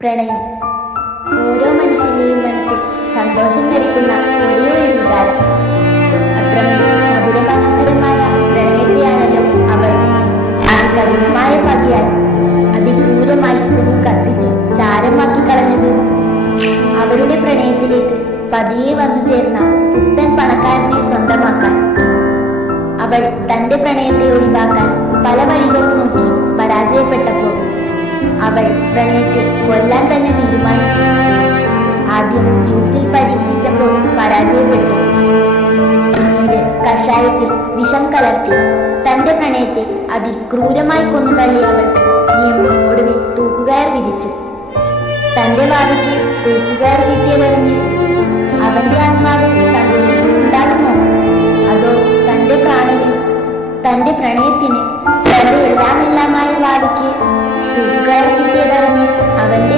പ്രണയം ഓരോ മനുഷ്യന്റെയും മനസ്സിൽ സന്തോഷം ധരിക്കുന്ന ഒരേയൊരു വികാരം. അത്രമേൽ മധുരമനോഹരമായ പ്രണയത്തെയാണല്ലോ അവർ അതികഠിനമായ പകയാൽ അതിക്രൂരമായി ഒന്ന് കത്തിച്ചു ചാരമാക്കി കളഞ്ഞത്. അവരുടെ പ്രണയത്തിലേക്ക് പതിയെ വന്നു ചേർന്ന പുത്തൻ പണക്കാരനെ സ്വന്തമാക്കാൻ അവൾ തന്റെ പ്രണയത്തെ ഒഴിവാക്കാൻ പല വഴികളും നോക്കി പരാജയപ്പെട്ടപ്പോൾ അവൾ പ്രണയത്തെ കൊല്ലാൻ തന്നെ തീരുമാനിച്ചു. ആദ്യം ജ്യൂസിൽ പരീക്ഷിച്ചപ്പോൾ പരാജയപ്പെട്ടു. പിന്നീട് കഷായത്തിൽ വിഷം കലർത്തി തന്റെ പ്രണയത്തെ അതിക്രൂരമായി കൊന്നു തള്ളി അവൾ നിയമം ഒടുവിൽ തൂക്കുകയർ വിധിച്ചു. തന്റെ വാദിക്ക് തൂക്കുകയർ കിട്ടിയതറിഞ്ഞ് അവന്റെ ആത്മാവ് സന്തോഷത്തിലുണ്ടാകുമോ, അതോ തന്റെ പ്രാണന്, തന്റെ പ്രണയത്തിന് തന്റെ എല്ലാമെല്ലാമായ വാദിക്ക് തൂക്കുകയർ കിട്ടിയതറിഞ്ഞ് അവന്റെ